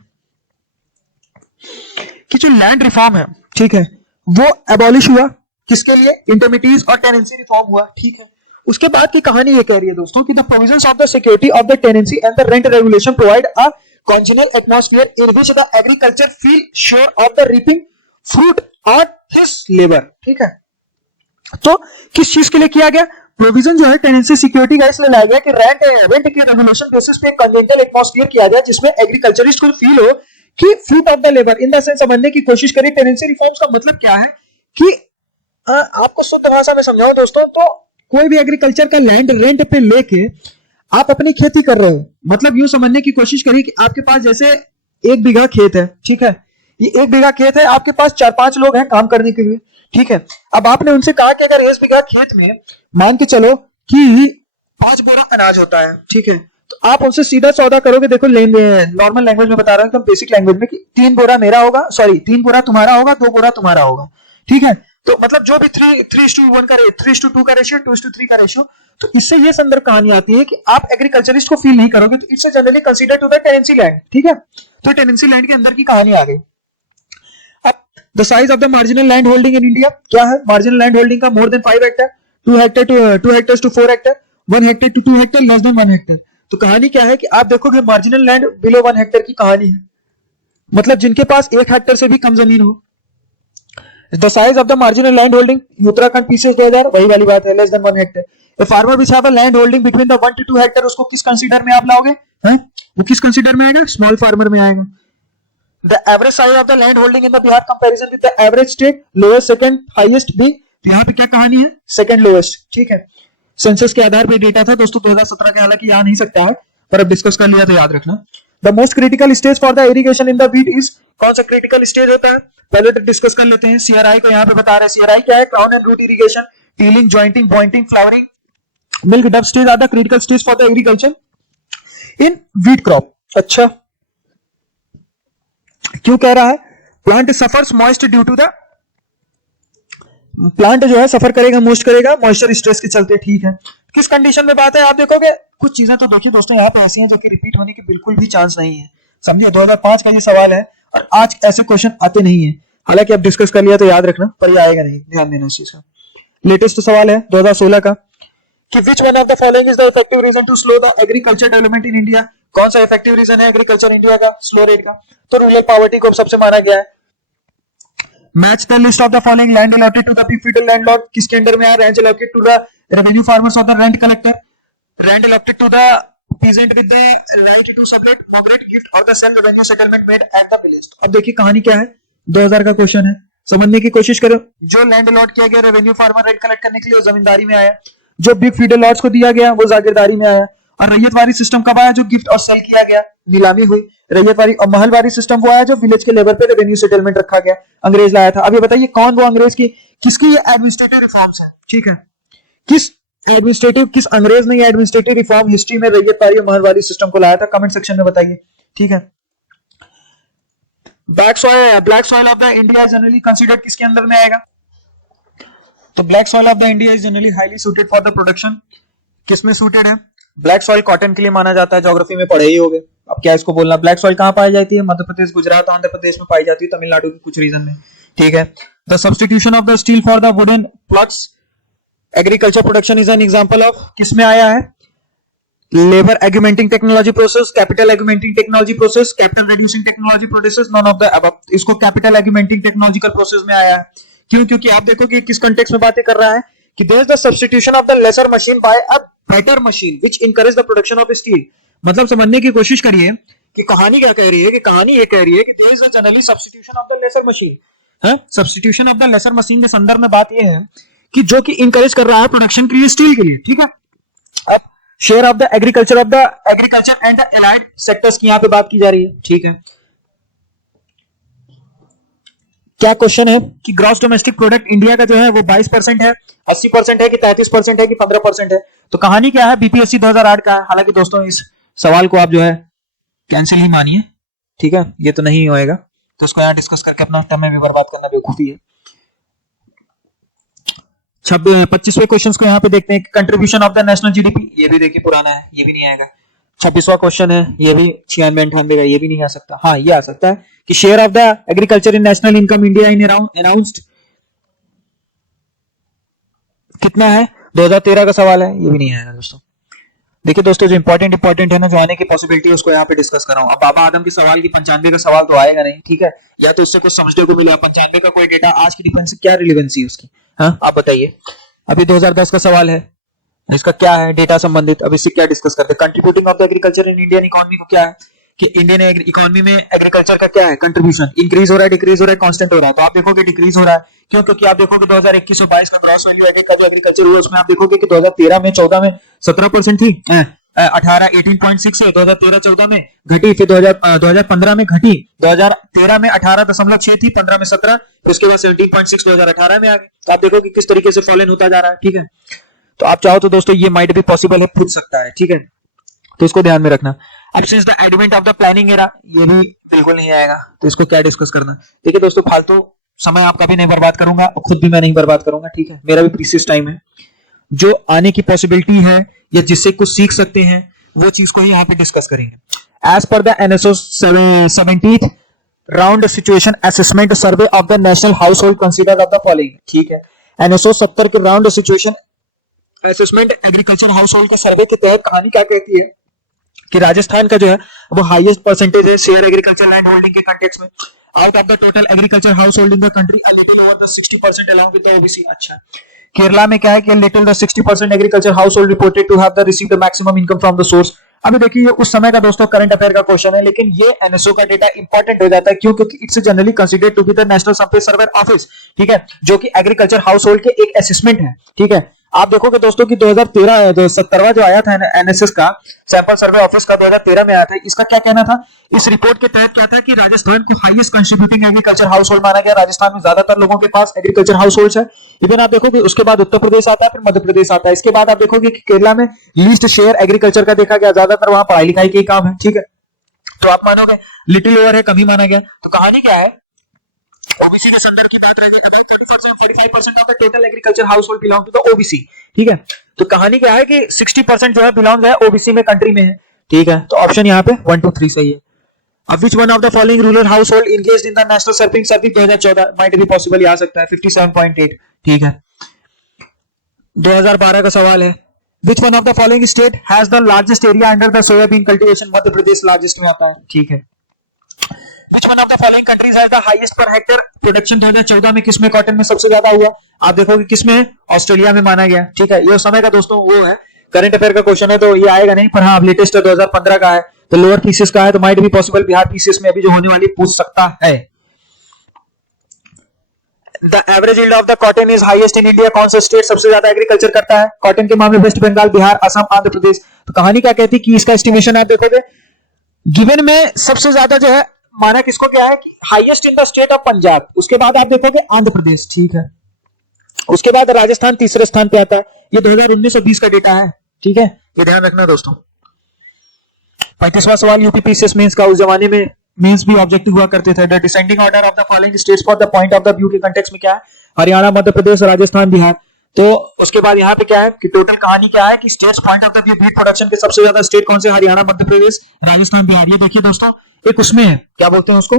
कि जो लैंड रिफॉर्म है, ठीक है, वो एबॉलिश हुआ। किसके लिए? इंटरमीडिएट और टेनेंसी रिफॉर्म हुआ, ठीक है। उसके बाद की कहानी ये कह रही है दोस्तों कि the provisions of the security of the tenancy and the rent regulation provide a congenial atmosphere in which the agriculture feel sure of the reaping fruit on his labour, ठीक है। तो किस चीज के लिए किया गया? प्रोविजन जो है टेनेंसी सिक्योरिटी का इसलिए लाया गया कि रेंट के रेगुलेशन बेसिस पे कॉन्जेंटल एटमॉस्फेयर किया गया जिसमें एग्रीकल्चरिस्ट को फील हो कि fruit of the labour in the sense समझने की कोशिश करें। टेनेंसी रिफॉर्म्स का मतलब क्या है कि आपको शुद्ध भाषा में समझाओ दोस्तों, तो कोई भी एग्रीकल्चर का लैंड रेंट पे लेके आप अपनी खेती कर रहे हो, मतलब यूं समझने की कोशिश करिए कि आपके पास जैसे 1 बीघा खेत है, ठीक है। ये 1 बीघा खेत है, आपके पास 4-5 लोग हैं काम करने के लिए, ठीक है। अब आपने उनसे कहा कि अगर 1 बीघा खेत में मान के चलो कि 5 बोरा अनाज होता है, ठीक है, तो आप उनसे सीधा सौदा करोगे। देखो नॉर्मल लैंग्वेज में बता रहा हूं, एकदम बेसिक लैंग्वेज में, कि 3 बोरा मेरा होगा, सॉरी 3 बोरा तुम्हारा होगा, 2 बोरा तुम्हारा होगा, ठीक है। तो मतलब जो भी 3:1 का 3:2 का रेशियो, 2:3 का रेशियो, तो इससे ये संदर्भ कहानी आती है कि आप एग्रीकल्चरिस्ट को फील नहीं करोगे, तो it's generally consider to the tenancy land, ठीक है। तो टेनेंसी लैंड के अंदर की कहानी आ गई। अब the size of the marginal land holding in India क्या है? मार्जिनल लैंड होल्डिंग का more than 5 hectare, 2 hectare to 4 hectare, 1 hectare to 2 hectare, less than 1 hectare. तो कहानी क्या है कि आप देखोगे मार्जिनल लैंड बिलो 1 हेक्टेयर की कहानी है, मतलब जिनके पास 1 हेक्टेयर से भी कम जमीन हो। The size of the marginal land holding, Uttarakhand PCS 2000, वही वाली बात है, less than 1 hectare. A farmer which have a land holding between the 1 to 2 hectare, उसको किस कंसीडर में आप लाओगे? हैं, वो किस कंसीडर में आएगा? स्मॉल फार्मर में आएगा। The average size of the land holding in the Bihar comparison with the average state, lowest, second, highest भी। तो यहाँ पे क्या कहानी है? सेकंड लोएस्ट, ठीक है। सेंसस के आधार पे डेटा था दोस्तों 2017 का, हालांकि याद नहीं सकता है, पर अब डिस्कस कर लिया तो याद रखना। The most critical stage for the irrigation in the wheat is, कौन सा क्रिटिकल स्टेज होता है? पहले तो डिस्कस कर लेते हैं। सीआरआई को यहाँ पे बता रहे हैं। सीआरआई क्या है? Crown and root irrigation, tilling, jointing, pointing, flowering, milk dough stage are the critical stage for the agriculture in wheat crop. अच्छा, क्यों कह रहा है? Plant suffers moist due to the, plant जो है सफर करेगा, मोस्ट करेगा मॉइस्चर स्ट्रेस के चलते, ठीक है। किस कंडीशन में बात है? आप देखोगे कुछ चीजें तो देखिए दोस्तों यहाँ पे ऐसी हैं जो कि रिपीट होने की बिल्कुल भी चांस नहीं है, समझिए। 2005 का ये सवाल है और आज ऐसे क्वेश्चन आते नहीं है, हालांकि अब डिस्कस कर लिया तो याद रखना, पर ये आएगा नहीं, ध्यान देना इस चीज का। लेटेस्ट सवाल है 2016 का कि which one of the following is the effective reason to slow the agriculture development in India? कौन सा इफेक्टिव रीजन है एग्रीकल्चर इंडिया का स्लो रेट का? तो रूरल पॉवर्टी को सबसे माना गया है। Match the list of the following land allotted to the feeder landlord, किसके अंडर में है? Range allotted to the revenue farmers और the rent collector, rent allotted to the peasant with the right to sublet, moderate gift or the same revenue settlement made at the village। अब देखिए कहानी क्या है, 2000 का क्वेश्चन है, समझने की कोशिश करो। जो लैंड अलॉट किया गया रेवेन्यू फार्मर रेंट कलेक्ट करने के लिए, जमींदारी में आया। जो बिग फीडर लॉट्स को दिया गया वो जागीरदारी में आया। और रैयतवारी सिस्टम कब आया? जो गिफ्ट और सेल किया गया, नीलामी हुई। रैयतवारी और महलवारी सिस्टम वो आया जो विलेज के लेवल पे रेवेन्यू सेटलमेंट रखा गया, अंग्रेज लाया था। अब ये बताइए कौन वो अंग्रेज की, किसकी ये एडमिनिस्ट्रेटिव रिफॉर्म्स है, ठीक है। किस अंग्रेज ने एडमिनिस्ट्रेटिव रिफॉर्म हिस्ट्री में रैयतवारी और महलवारी सिस्टम को लाया था? कमेंट सेक्शन में बताइए, ठीक है। Black soil of the India generally considered किसके अंदर में आएगा? तो black soil of the India is generally highly suited for the production. किसमें सूटेड है? ब्लैक सॉइल कॉटन के लिए माना जाता है, ज्योग्राफी में पढ़े ही होंगे, अब क्या इसको बोलना। ब्लैक सॉइल कहां पाई जाती है? मध्य प्रदेश, गुजरात, आंध्र प्रदेश में पाई जाती है, तमिलनाडु के कुछ रीजन में, ठीक है। The substitution of the steel for the wooden ploughs, agriculture production is an example of, किसमें आया है? Labour augmenting technology process, capital augmenting technology process, capital reducing technology process, none of the above. इसको कैपिटल एग्यूमेंटिंग टेक्नोलॉजिकल प्रोसेस में आया है। क्यों? क्योंकि आप देखो कि किस कॉन्टेक्स्ट में बातें कर रहा है कि there is the substitution of the laser machine by a better machine which encourage the production of steel. मतलब समझने की कोशिश करिए कि कहानी क्या कह रही है, कि कहानी ये कह रही है कि there is a generally substitution of the laser machine है। Substitution of the laser machine के संदर्भ में बात ये है कि जो कि इंकरेज कर रहा है प्रोडक्शन के लिए स्टील के लिए, ठीक है। अब share of the agriculture and the allied sectors की यहां पे बात की जा रही है, ठीक है। क्या क्वेश्चन है कि ग्रॉस डोमेस्टिक प्रोडक्ट इंडिया का जो है वो 22% है, 80% है कि 33% है कि 15% है? तो कहानी क्या है? बीपीएससी 2008 का है। हालांकि दोस्तों इस सवाल को आप जो है कैंसिल ही मानिए, ठीक है, ये तो नहीं होएगा, तो इसको यहाँ डिस्कस करके अपना टाइम में भी बर्बाद करना बेवकूफी है। 25वें क्वेश्चन को यहाँ पे देखते हैं। Contribution of the national GDP, ये भी देखिए पुराना है, ये भी नहीं आएगा। 26वां क्वेश्चन है, ये भी 96-98 का, ये भी नहीं आ सकता। हाँ, ये आ सकता है कि share of the agriculture in national income India in around announced कितना है, 2013 का सवाल है, ये भी नहीं आएगा दोस्तों। देखिए दोस्तों, जो इंपॉर्टेंट है ना, जो आने की पॉसिबिलिटी है उसको यहाँ पे डिस्कस कर रहा हूँ। अब बाबा आदम के सवाल की 95 का सवाल तो आएगा नहीं, ठीक है, या तो उससे कुछ समझने को मिला। 95 का कोई डेटा आज की डिफेंस से क्या रिलेवेंसी है उसकी, हाँ आप बताइए। अभी 2010 का सवाल है, इसका क्या है डेटा संबंधित, अब इससे क्या डिस्कस करते हैं। Contributing of the agriculture in Indian economy को क्या है कि इंडियन इकोनॉमी में एग्रीकल्चर का क्या है कंट्रीब्यूशन, इंक्रीज हो रहा है, डिक्रीज हो रहा है, कांस्टेंट हो रहा है। तो आप देखोगे डिक्रीज हो रहा है, क्यों? क्योंकि आप देखोगे 2021 और 22 का ग्रॉस वैल्यू एडेड का जो एग्रीकल्चर हुआ उसमें आप देखोगे कि 2013 में 14 में 17% थी, 18 से 2013-14 में घटी, फिर 2015 में घटी, 2013 में 18.6 थी, 15 में 17, फिर उसके बाद 17.6 2018 में आ गए। तो आप देखो कि किस तरीके से फॉलन होता जा रहा है, ठीक है। तो आप चाहो तो दोस्तों ये माइट भी पॉसिबल है, पूछ सकता है, ठीक है, तो इसको ध्यान में रखना। अब since the advent of the planning era, ये भी बिल्कुल नहीं आएगा, तो इसको क्या डिस्कस करना। देखिए दोस्तों, फालतू समय आपका भी नहीं बर्बाद करूंगा और खुद भी मैं नहीं बर्बाद करूंगा, ठीक है, मेरा भी प्रीसियस टाइम है। जो आने की पॉसिबिलिटी है या जिससे कुछ सीख सकते हैं वो चीज को ही यहाँ पे डिस्कस करेंगे। एज पर the NSO 17th round situation assessment survey of the national household consider of the following, ठीक है। एनएसओ 70 के round situation assessment agriculture household का सर्वे के तहत कहानी क्या कहती है कि राजस्थान का जो है वो हाईएस्ट परसेंटेज है शेयर एग्रीकल्चर लैंड होल्डिंग के कंटेक्स्ट में। Out of the total agriculture household in the country a little over the 60% along with the OBC. अच्छा, केरला में क्या है कि little the 60% agriculture household reported to have the received the maximum income from the source. अभी देखिए, ये उस समय का दोस्तों करंट अफेयर का क्वेश्चन है, लेकिन ये एनएसओ का डेटा इंपॉर्टेंट हो जाता है, क्यों? क्योंकि it's generally considered to be the national sample survey office, ठीक है, जो कि एग्रीकल्चर हाउस होल्ड के एक असेसमेंट है, ठीक है। आप देखोगे दोस्तों कि 2017 जो आया था एनएसएस का सैंपल सर्वे ऑफिस का 2013 में आया था, इसका क्या कहना था, इस रिपोर्ट के तहत क्या था कि राजस्थान को highest contributing agriculture house hold माना गया। राजस्थान में ज्यादातर लोगों के पास एग्रीकल्चर हाउस होल्ड है। इवन आप देखोगे उसके बाद उत्तर प्रदेश आता है, फिर मध्य प्रदेश आता है, इसके बाद आप देखोगे कि केरला में लीस्ट शेयर एग्रीकल्चर का देखा गया, ज्यादातर वहां पढ़ाई लिखाई के काम है, ठीक है। तो आप मानोगे लिटिल ओवर है, कभी माना गया। तो कहानी क्या है, ओबीसी के संदर्भ की बात रही, अगर 45% of the total agriculture household belong to the OBC, ठीक है। तो कहानी क्या है कि 60% जो है बिलोंग है ओबीसी में कंट्री में है, ठीक है। तो ऑप्शन यहाँ पे 1 2 3 सही है। अब which one of the following rural household engaged in the national serving survey 2014 might be possible, आ सकता है 57.8, ठीक है। 2012 का सवाल है, which one of the following state has the largest area under the soybean cultivation, Madhya Pradesh largest में आता है, ठीक है। Which one of the following countries has the highest per hectare production 2014 में किसमें कॉटन में सबसे ज्यादा हुआ, आप देखोगे किसमें, ऑस्ट्रेलिया में माना गया, ठीक है। ये उस समय का दोस्तों वो है, करंट अफेयर का क्वेश्चन है तो ये आएगा नहीं, पर हाँ अब लेटेस्ट 2015 का है, तो लोअर पीसीएस का है, तो माइट भी पॉसिबल बिहार पीसीएस में अभी जो होने वाली पूछ सकता है। The average yield of the cotton is highest in India, कौन सा स्टेट सबसे ज्यादा एग्रीकल्चर करता है कॉटन के मामले, वेस्ट बंगाल, बिहार, असम, आंध्र प्रदेश। तो कहानी क्या कहती है कि इसका एस्टिमेशन आप देखोगे गिवन में सबसे ज्यादा जो है माना किसको क्या है कि highest in the state of Punjab, उसके बाद आप देखोगे आंध्र प्रदेश, ठीक है, उसके बाद राजस्थान तीसरे स्थान पे आता है। ये 2019 और 20 का डेटा है, ठीक है, ये ध्यान रखना दोस्तों। 35वां सवाल यूपी पीसीएस मेंस का, उस जमाने में मेंस भी ऑब्जेक्टिव हुआ करते थे। The descending order of the following states for the point of the view के कंटेक्स्ट में क्या है, हरियाणा, मध्य प्रदेश, राजस्थान, बिहार। तो उसके बाद यहाँ पे क्या है कि टोटल कहानी क्या है कि states point of the view beat production के सबसे ज्यादा स्टेट कौन से, हरियाणा, मध्य प्रदेश, राजस्थान, बिहार। ये देखिए दोस्तों, एक उसमें है क्या बोलते हैं उसको,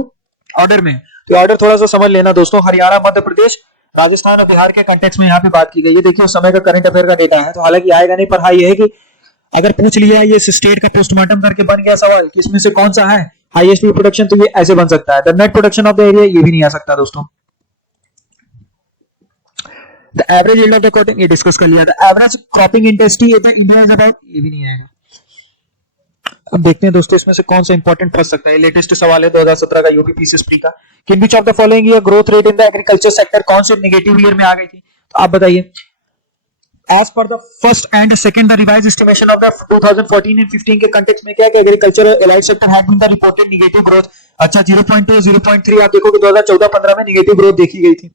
ऑर्डर में। तो ऑर्डर थोड़ा सा समझ लेना दोस्तों, हरियाणा, मध्य प्रदेश, राजस्थान और बिहार के कंटेक्स्ट में यहाँ पे बात की गई है। देखिए उस समय का करंट अफेयर का डेटा है, तो हालांकि आएगा नहीं, पर हाँ ये है कि अगर पूछ लिया ये स्टेट का पोस्टमार्टम करके बन गया सवाल कि इसमें से कौन सा है हाईएस्ट प्रोडक्शन, तो ये ऐसे बन सकता है। The net production of the area, ये भी नहीं आ सकता दोस्तों। The average yield of the cotton, ये डिस्कस कर लिया। The average cropping intensity in India is about, ये भी नहीं आएगा। अब देखते हैं दोस्तों इसमें से कौन सा इंपॉर्टेंट फंस सकता है। लेटेस्ट सवाल है 2017 का यूपी पीसीएस प्री का, कि विच of the following year growth rate in the agriculture sector, कौन से नेगेटिव ईयर में आ गई थी, तो आप बताइए। As per the first and second the revised estimation of the 2014 and 15 के कंटेक्स्ट में क्या है कि agriculture allied sector had been the reported negative growth. अच्छा 0.2 0.3 आप देखोगे 2014-15 में नेगेटिव ग्रोथ देखी गई थी।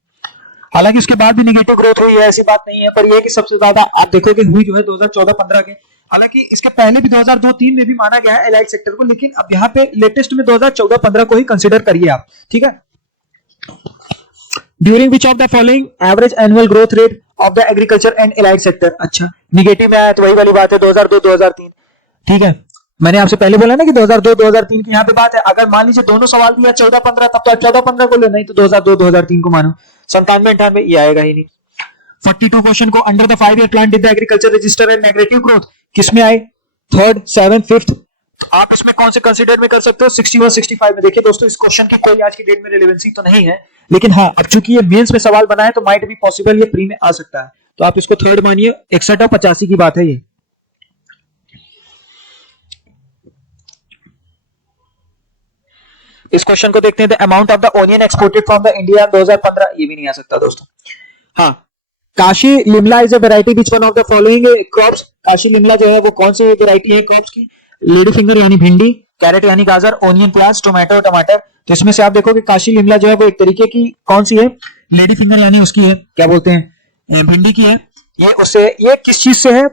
हालांकि उसके बाद भी नेगेटिव ग्रोथ हुई है, ऐसी बात नहीं है, पर यह है कि सबसे ज्यादा आप देखोगे हुई जो है 2014-15 के। हालांकि इसके पहले भी 2002-3 में भी माना गया है एलाइड सेक्टर को, लेकिन अब यहाँ पे लेटेस्ट में 2014-15 को ही कंसिडर करिए आप, ठीक है। During which of the following average annual growth rate of the agriculture and allied sector, अच्छा निगेटिव में आया तो वही वाली बात है 2002-2003, ठीक है। मैंने आपसे पहले बोला ना कि 2002-2003 की यहाँ पे बात है। अगर मान लीजिए दोनों सवाल दिया 14-15, तब तो 14-15 को ले, नहीं तो 2002-2003 को मानो। 97-98 ये आएगा ही नहीं। 42 क्वेश्चन को under the 5 year plan did the agriculture register and negative growth किसमें आए? Third, seven, fifth. आप इसमें कौन से कंसीडर में कर सकते हो? 61, 65 में। देखिए दोस्तों, इस क्वेश्चन की कोई आज की डेट में रिलेवेंसी तो नहीं है, लेकिन हाँ, अब चूंकि ये मेंस में सवाल बना है तो माइट भी पॉसिबल ये प्री में आ सकता है, तो आप इसको थर्ड मानिए। 61 और 85 की बात है ये। इस क्वेश्चन को देखते हैं। The amount of the onion exported from the India 2015, ये भी नहीं आ सकता दोस्तों। हाँ, काशी लिमला is a variety which one of the following crops. Kashi लिमला जो है वो कौन सी वैरायटी है क्रॉप्स की? लेडी फिंगर यानी भिंडी, कैरेट यानी गाजर, ओनियन प्याज, टोमेटो टमाटर। तो इसमें से आप देखोगे काशी लिमला जो है वो एक तरीके की कौन सी है? लेडी फिंगर यानी उसकी है, क्या बोलते हैं, भिंडी की है। ये उससे, ये किस चीज से है?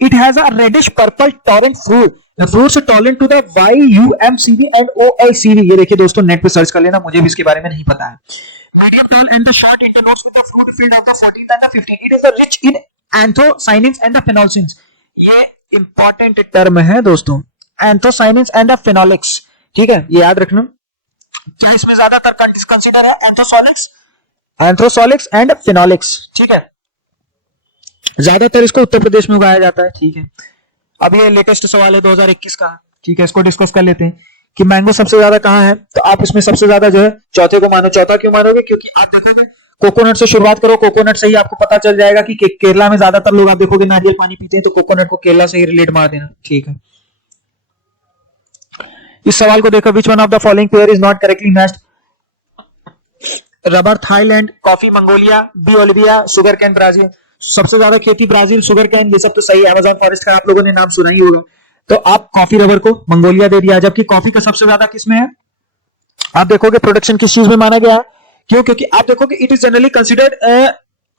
It has a reddish purple torrent fruit. The fruits are tolerant to the YUMCV and OLCV. ये देखिए दोस्तों, नेट पे सर्च कर लेना, मुझे भी इसके बारे में नहीं पता है। Medium tall and the short internodes with the fruit filled of the 14th and the 15th. It is rich in anthocyanins and the phenolins. ये इंपॉर्टेंट टर्म है दोस्तों, anthocyanins and the phenolics। ठीक है, ये याद रखना। क्या इसमें ज्यादातर कंसिडर है? एंथ्रोसोलिक्स एंड फिनोलिक्स। ठीक है, ज्यादातर इसको उत्तर प्रदेश में उगाया जाता है। ठीक है, अब ये लेटेस्ट सवाल है 2021 का। ठीक है, इसको डिस्कस कर लेते हैं कि मैंगो सबसे ज्यादा कहाँ है। तो आप इसमें सबसे ज्यादा जो है चौथे को मानो। चौथा क्यों मानोगे? क्योंकि आप देखोगे कोकोनट से शुरुआत करो, कोकोनट से ही आपको पता चल जाएगा कि केरला में ज्यादातर लोग आप देखोगे नारियल पानी पीते हैं, तो कोकोनट को केरला से ही रिलेट मार देना। ठीक है, इस सवाल को देखो, which one of the following pair is not correctly matched? Rubber Thailand, coffee Mongolia, Bolivia, sugar cane Brazil. सबसे ज्यादा खेती ब्राजील, शुगर कैन, ये सब तो सही है। अमेज़न फॉरेस्ट का आप लोगों ने नाम सुना ही होगा। तो आप कॉफी रबर को मंगोलिया दे दिया, जबकि कॉफी का सबसे ज्यादा किसमें है? आप देखोगे प्रोडक्शन किस चीज में माना गया है? क्यों? क्योंकि आप देखोगे इट इज जनरली कंसिडर्ड,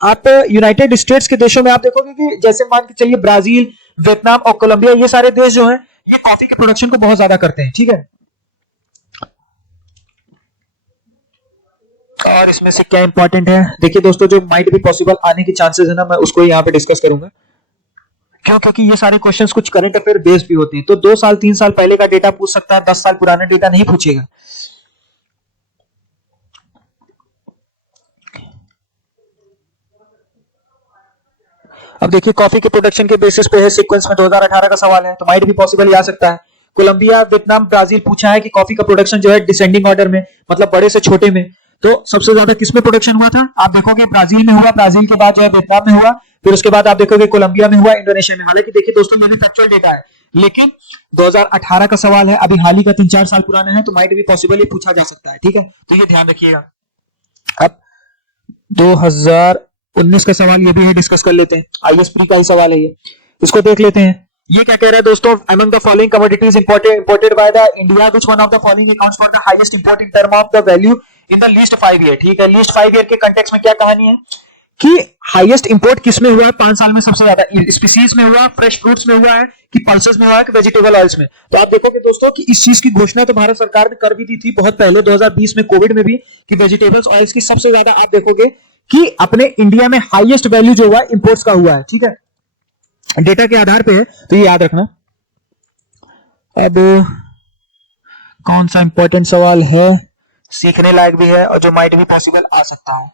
आप यूनाइटेड स्टेट्स के देशों में आप देखोगे कि जैसे मान के चलिए ब्राजील, वियतनाम और कोलंबिया, ये सारे देश जो है ये कॉफी के प्रोडक्शन को बहुत ज्यादा करते हैं। ठीक है, और इसमें से क्या इंपॉर्टेंट है? देखिए दोस्तों, जो माइट भी पॉसिबल आने के चांसेस है ना, मैं उसको यहाँ पे डिस्कस करूंगा। क्यों? क्योंकि ये सारे क्वेश्चंस कुछ करंट अफेयर बेस्ड भी होते हैं। तो 2 साल 3 साल पहले का डेटा पूछ सकता है, 10 साल पुराना डेटा नहीं पूछेगा। अब देखिए, कॉफी के प्रोडक्शन के बेसिस पे है, सीक्वेंस में 2018 का सवाल है, तो माइट भी पॉसिबल आ सकता है। कोलंबिया, वियतनाम, ब्राजील पूछा है कि कॉफी का प्रोडक्शन जो है डिसेंडिंग ऑर्डर में, मतलब बड़े से छोटे में। तो सबसे ज्यादा किसमें प्रोडक्शन हुआ था? आप देखोगे ब्राजील में हुआ, ब्राजील के बाद जो है वियतनाम में हुआ, फिर उसके बाद आप देखोगे कोलंबिया में हुआ, इंडोनेशिया में। हालांकि देखिए दोस्तों, ये भी फैक्चुअल डेटा है, लेकिन 2018 का सवाल है, अभी हाल ही का 3-4 साल पुराना है, तो माइट भी पॉसिबल ये पूछा जा सकता है। ठीक है, तो ये ध्यान रखिएगा। अब 2019 का सवाल ये भी है, डिस्कस कर लेते हैं। आईएएस प्री का ही सवाल है ये, इसको देख लेते हैं। ये क्या कह रहा है दोस्तों? Among the following commodities imported by the India, which one of the following accounts for the highest import in term of the value in the least 5 year. ठीक है, लीस्ट 5 ईयर के कंटेक्स्ट में क्या कहानी है कि हाईएस्ट इंपोर्ट किसमें हुआ है 5 साल में? सबसे ज्यादा स्पीसीज में हुआ, फ्रेश फ्रूट्स में हुआ है, कि पल्सेस में हुआ है, कि वेजिटेबल ऑयल्स में? तो आप देखोगे दोस्तों कि इस चीज की घोषणा तो भारत सरकार ने कर भी दी थी बहुत पहले, 2020 में कोविड में भी, कि वेजिटेबल्स ऑयल्स की सबसे ज्यादा आप देखोगे कि अपने इंडिया में हाईएस्ट वैल्यू जो हुआ है इंपोर्ट्स का हुआ है। ठीक है, डेटा के आधार पे है, तो ये याद रखना। अब कौन सा इंपॉर्टेंट सवाल है, सीखने लायक भी है और जो माइट भी पॉसिबल आ सकता है।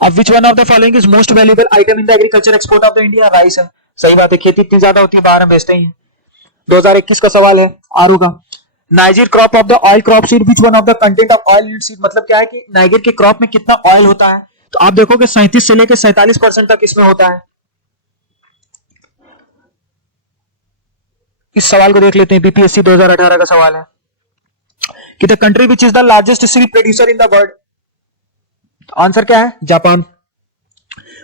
अब which one of the following is most valuable item in the agriculture export of the India? Rice है। सही बात है, खेती इतनी ज्यादा होती है, बाहर हम बेचते ही हैं। 2021 का सवाल है आरू का। Niger crop of the oil crop seed, which one of the content of oil in seed? मतलब क्या है कि नाइजर के क्रॉप में कितना ऑयल होता है? तो आप देखोगे 37 से लेकर 47% तक इसमें होता है। इस सवाल को देख लेते हैं, बीपीएससी 2018 का सवाल है कि the country which is the largest seed producer in the world? Answer क्या है? Japan.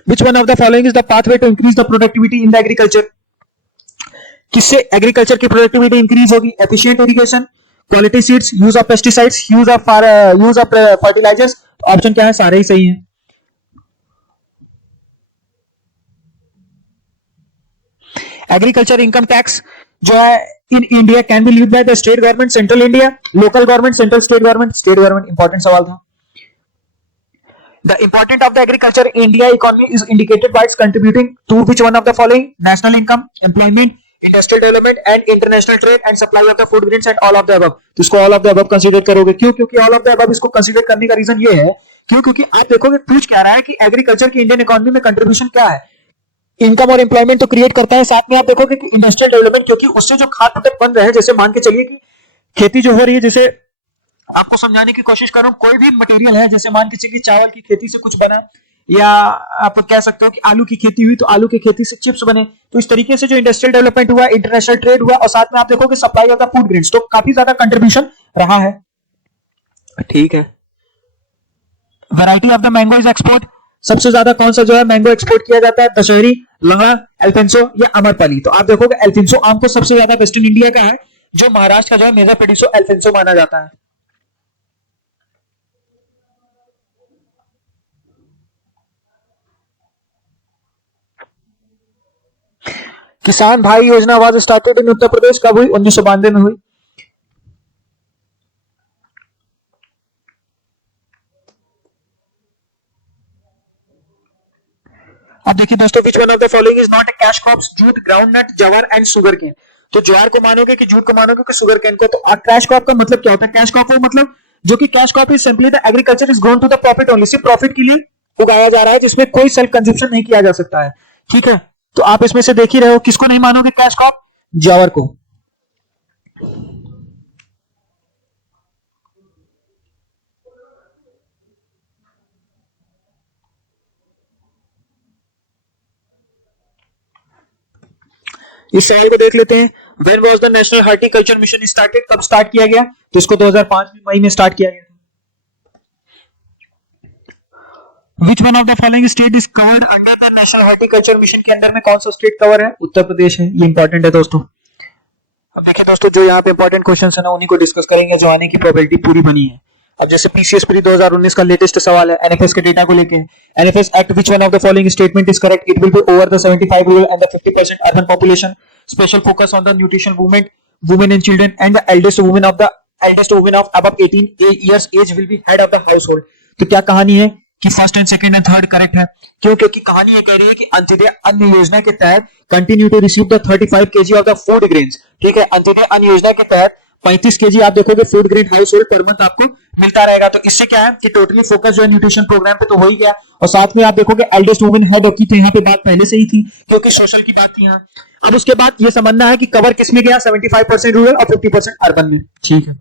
Which one of the following is the pathway to increase the productivity in the agriculture? किससे एग्रीकल्चर की प्रोडक्टिविटी इंक्रीज होगी? Efficient irrigation, quality seeds, use of pesticides, use of fertilizers. Option क्या है? सारे ही सही है। एग्रीकल्चर इनकम टैक्स जो है in India can be levied by the state government, central India, local government, central state government? State government. Important सवाल था। The importance of the agriculture in India economy is indicated by its contributing to which one of the following? National income, employment, industrial development and international trade and supply of the food grains and all of the above. तो इसको all of the above consider करोगे। क्यों? क्योंकि all of the above इसको consider करने का रीजन ये है क्यों? क्योंकि आप देखोगे पूछ क्या रहा है कि एग्रीकल्चर की इंडियन इकोनॉमी में कंट्रीब्यूशन क्या है, इनकम और एम्प्लॉयमेंट तो क्रिएट करता है, साथ में आप देखोगे कि इंडस्ट्रियल डेवलपमेंट, क्योंकि उससे जो खाद्य प्रोडक्ट बन रहे हैं, जैसे मान के चलिए कि खेती जो हो रही है, जैसे आपको समझाने की कोशिश करूं, कोई भी मटेरियल है, जैसे मान के चलिए चावल की खेती से कुछ बना, या आप कह सकते हो कि आलू की खेती हुई तो आलू की खेती से चिप्स बने, तो इस तरीके से जो इंडस्ट्रियल डेवलपमेंट हुआ, इंटरनेशनल ट्रेड हुआ, और साथ में आप देखोगे supply of the food grains, तो काफी ज्यादा कंट्रीब्यूशन रहा है। ठीक है। Variety of the mango is export, सबसे ज्यादा कौन सा जो है मैंगो एक्सपोर्ट किया जाता है? दशहरी, लंगड़ा, एल्फेंसो या अमरपाली। तो आप देखोगे एल्फेंसो आम को सबसे ज्यादा वेस्टर्न इंडिया का है, जो महाराष्ट्र का जो है मेजर प्रोड्यूसर एल्फेंसो माना जाता है। किसान भाई योजना was started in Uttar Pradesh, कब हुई? 1992 में हुई। अब देखिए दोस्तों, विच one of the following is not a cash crops? Jute, groundnut, जवार एंड शुगर केन। तो ज्वार को मानोगे कि जूट को मानोगे कि शुगर केन को? तो कैश क्रॉप का मतलब क्या होता है? कैश क्रॉप मतलब जो कि cash crop is simply the agriculture is grown to the profit only, सिर्फ प्रॉफिट के लिए उगाया जा रहा है, जिसमें कोई सेल्फ कंजप्शन नहीं किया जा सकता है। ठीक है, तो आप इसमें से देख ही रहे हो, किसको नहीं मानोगे कैश क्रॉप? ज्वार को। इस सवाल को देख लेते हैं। When was the National Horticulture Mission started? कब स्टार्ट किया गया? तो इसको 2005 में मई में स्टार्ट किया गया। Which one of the following state is covered under the National Horticulture Mission? के अंदर में कौन सा स्टेट कवर है? उत्तर प्रदेश है। ये इंपॉर्टेंट है दोस्तों। अब देखिए दोस्तों, जो यहाँ पे इंपॉर्टेंट क्वेश्चन है ना, उन्हीं को डिस्कस करेंगे, जो आने की प्रोबेबिलिटी पूरी बनी है। अब जैसे पीसीएस प्री 2019 का लेटेस्ट सवाल है एनएफएस के डेटा को लेके। NFS act which one of the following statement is correct? It will be over the 75 rural and the 50% urban population, special focus on the nutrition movement, women and children and the eldest women of above 18 years age will be head of the household. तो क्या कहानी है कि first and second and third correct है? क्यों? क्योंकि कहानी ये कह रही है कि अंत्योदय अन्न योजना के तहत continue to receive the 35 KG of the food grains. ठीक है, अंत्योदय अन्न योजना के तहत 35 केजी आप देखोगे food grain house hold per month आपको मिलता रहेगा। तो इससे क्या है कि टोटली फोकस जो है न्यूट्रिशन प्रोग्राम पे तो हो ही गया, और साथ में आप देखोगे एल्डेस्ट वुमेन हेड की तो यहाँ पे बात पहले से ही थी, क्योंकि सोशल की बात थी यहाँ। अब उसके बाद ये समझना है कि कवर किस में गया? 75% रूरल और 50% अर्बन में। ठीक है,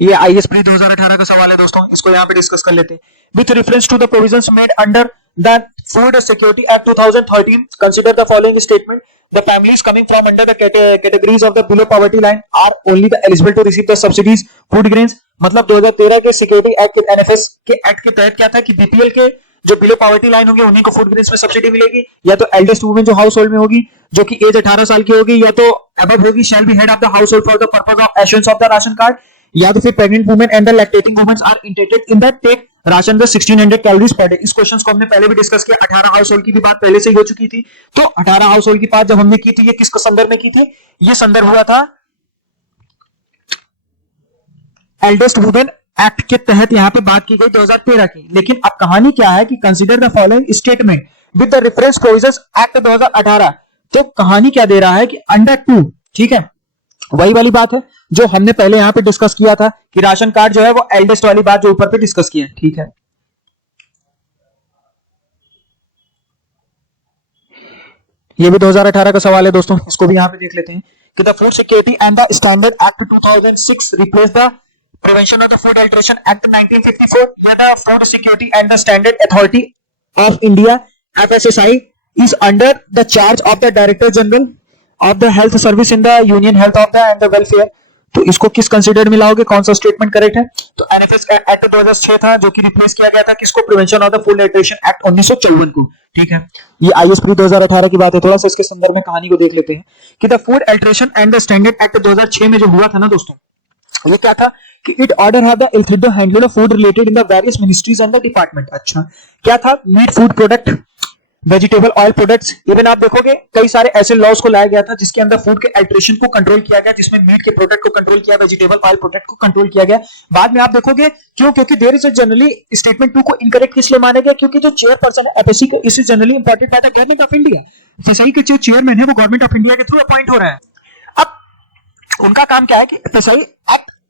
ये आईएएस प्री 2018 का सवाल है दोस्तों, इसको यहाँ पे डिस्कस कर लेते हैं। With reference to the provisions made under the food security act 2013, consider the following statement: the families coming from under the categories of the below poverty line are only the eligible to receive the subsidies food grains. मतलब 2013 के सिक्योरिटी एक्ट एनएफएस के एक्ट के तहत क्या था कि बीपीएल के जो बिलो पॉवर्टी लाइन होंगे उन्हीं को फूड ग्रेन्स में सब्सिडी मिलेगी, या तो एल्डेस्ट वुमेन जो हाउस होल्ड में होगी, जो कि एज 18 साल की होगी, या तो अबव होगी, shall be head of the household for the purpose of assurance of the ration card, या तो फिर pregnant women and the lactating women are entitled in the take ration the 1600 calories per day. इस क्वेश्चन को हमने पहले भी डिस्कस किया। 18 हाउस होल्ड की भी बात पहले से ही हो चुकी थी। तो 18 हाउस होल्ड की बात जब हमने की थी, ये किसके संदर्भ में की थी? ये संदर्भ हुआ था एल्डेस्ट वुमेन एक्ट के तहत, यहां पे बात की गई 2013 की। लेकिन अब कहानी क्या है कि consider the following statement with the reference provisions act 2018। तो कहानी क्या दे रहा है कि अंडर 2, ठीक है, वही वाली बात है जो हमने पहले यहां पे डिस्कस किया था कि राशन कार्ड जो है वो एल्डेस्ट वाली बात जो ऊपर पे डिस्कस की है। ठीक है, ये भी 2018 का सवाल है दोस्तों, इसको भी यहां पे देख लेते हैं कि the food security and the standard act 2006 replace the prevention of the food alteration act 1954। ये the food security and the standard authority of India FSSI is under the charge of the director general of the health service in the union health of the end the welfare. तो इसको किस कंसीडर में लाओगे? कौन सा स्टेटमेंट करेक्ट है? तो एनएफएस एक्ट 2006 था, जो कि रिप्लेस किया गया था किसको? Prevention of the food alteration act 1954 को। ठीक है, ये आईएएस प्री 2018 की बात है। थोड़ा सा इसके संदर्भ में कहानी को देख लेते हैं कि the food alteration and the standard act 2006 में जो हुआ था ना दोस्तों, ये क्या था कि इट ऑर्डर हैव द इल्थिडो handle food related in the various ministries and the department. अच्छा, क्या था? Meat, food product, vegetable oil products. Even आप देखोगे कई सारे ऐसे लॉज को लाया गया था जिसके अंदर फूड के अल्टरेशन को कंट्रोल किया गया, जिसमें मीट के प्रोडक्ट को कंट्रोल किया, वेजिटेबल ऑयल प्रोडक्ट को कंट्रोल किया गया। बाद में आप देखोगे क्यों? क्योंकि देयर इज जनरली स्टेटमेंट 2 को इनकरेक्ट इसलिए माना गया क्योंकि जो चेयरपर्सन है एफएससी को, इस जनरली इंपॉर्टेंट बात है, गवर्नमेंट ऑफ इंडिया। एफएससी के जो चेयरमैन है वो गवर्नमेंट ऑफ इंडिया के थ्रू अपॉइंट हो रहा है। अब उनका काम क्या है कि FSI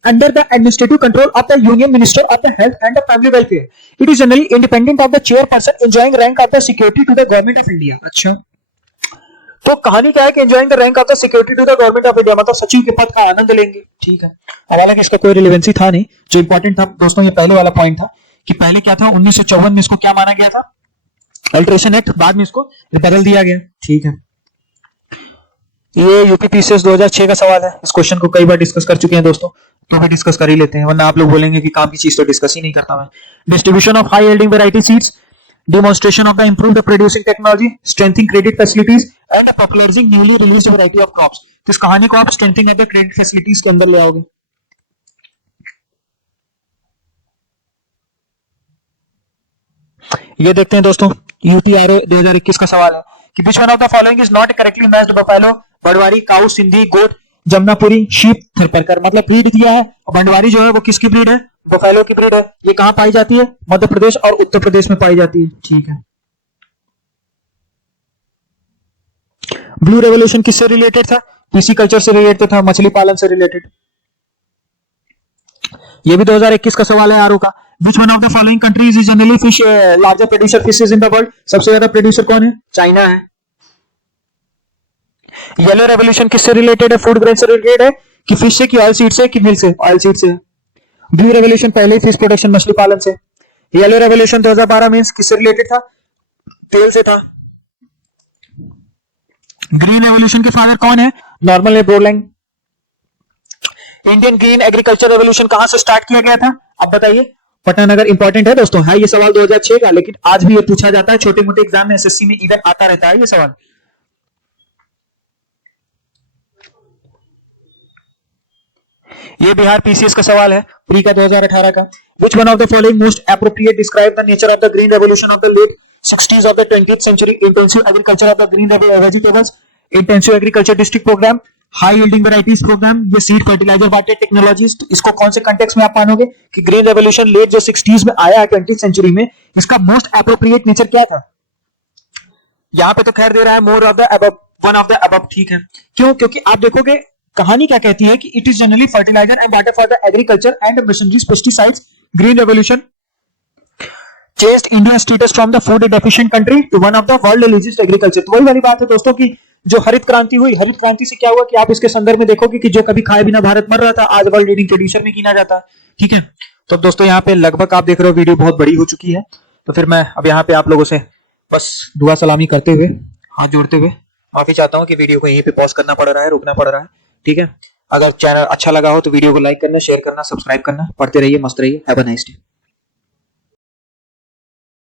under the administrative control of the Union Minister of the Health and the Family Welfare. It is generally independent of the chairperson enjoying rank of the security to the government of India. अच्छा, तो कहानी क्या है कि enjoying the rank of the security to the government of India, मतलब सचिव के पद का आनंद लेंगे। ठीक है, हालांकि इसका कोई रिलेवेंसी था नहीं। जो इंपॉर्टेंट था दोस्तों, ये पहले वाला पॉइंट था कि पहले क्या था, 1954 में इसको क्या माना गया था, अल्ट्रेशन एक्ट, बाद में इसको बदल दिया गया। ठीक है, ये यूपीपीसीएस 2006 का सवाल है। इस क्वेश्चन को कई बार डिस्कस कर चुके हैं दोस्तों, तो भी डिस्कस कर ही लेते हैं, वरना आप लोग बोलेंगे कि काम की चीज तो डिस्कस ही नहीं करता मैं। Distribution of high yielding variety seeds, demonstration of the improved producing technology, strengthening credit facilities and popularising newly released variety of crops. तो इस कहानी को आप strengthening of the credit facilities के अंदर ले आओगे। ये देखते हैं दोस्तों, यूटीआरए 2021 का सवाल है कि which one of the following is not correctly matched buffalo, Bhadawari, cow, Sindhi, goat, Jamunapari, sheep, Tharparkar. मतलब ब्रीड दिया है, और बंडवारी जो है वो किसकी ब्रीड है, बफेलो की ब्रीड है। ये कहां पाई जाती है, मध्य प्रदेश और उत्तर प्रदेश में पाई जाती है। ठीक है, ब्लू रेवोल्यूशन किससे रिलेटेड था, पीसी कल्चर से रिलेटेड था, मछली पालन से रिलेटेड। ये भी 2021 का सवाल है आरओ का। Which one of the following countries is generally fish larger producer fishes in the world? सबसे ज्यादा प्रोड्यूसर कौन है, चाइना है। येलो रेवोल्यूशन किससे रिलेटेड है, फूड ग्रेन से रिलेटेड है कि फिश से, कि ऑयल सीड से, कि मिल्क से, ऑयल सीड से। ब्लू रेवोल्यूशन पहले फिश प्रोडक्शन, मछली पालन से। येलो रेवोल्यूशन 2012 में किससे रिलेटेड था, तेल से था। ग्रीन रेवोल्यूशन के फादर कौन है, Norman Borlaug. Indian green agriculture revolution कहां से स्टार्ट किया गया था, अब बताइए। पटनानगर। इंपॉर्टेंट है दोस्तों, है ये सवाल 2006 का, लेकिन आज भी ये पूछा जाता है, छोटे मोटे एग्जाम में, एसएससी में इवन आता रहता है ये सवाल। ये बिहार पीसीएस का सवाल है, प्री का 2018 का। Which one of the following most appropriate describe the nature of the green revolution of the late 60s of the 20th century? Intensive agriculture of the green vegetables, intensive agriculture district program, high yielding varieties program, ये सीड फर्टिलाइजर वाटर टेक्नोलॉजीज। तो इसको कौन से कंटेक्स्ट में आप मानोगे कि ग्रीन रेवोल्यूशन लेट जो 60s में आया है 20th सेंचुरी में, इसका मोस्ट एप्रोप्रिएट नेचर क्या था। यहां पे तो खैर दे रहा है more of the above, one of the above. ठीक है, क्यों, क्योंकि आप देखोगे कहानी क्या कहती है कि it is generally fertilizer and water for the agriculture and machineries, pesticides. Green revolution changed India's status from the food deficient country to one of the world largest agriculture। तो वही वाली बात है दोस्तों की जो हरित क्रांति हुई, हरित क्रांति से क्या हुआ कि आप इसके संदर्भ में देखोगे कि जो कभी खाए बिना भारत मर रहा था, आज वर्ल्ड लीडिंग प्रोड्यूसर में गिना जाता है। ठीक है, तो दोस्तों यहाँ पे लगभग आप देख रहे हो वीडियो बहुत बड़ी हो चुकी है, तो फिर मैं अब यहाँ पे आप लोगों से बस दुआ सलामी करते हुए, हाथ जोड़ते हुए माफी चाहता हूँ कि वीडियो को यहीं पे पॉज करना पड़ रहा है, रुकना पड़ रहा है। ठीक है, अगर चैनल अच्छा लगा हो तो वीडियो को लाइक करना, शेयर करना, सब्सक्राइब करना। पढ़ते रहिए, मस्त रहिए। Have a nice day.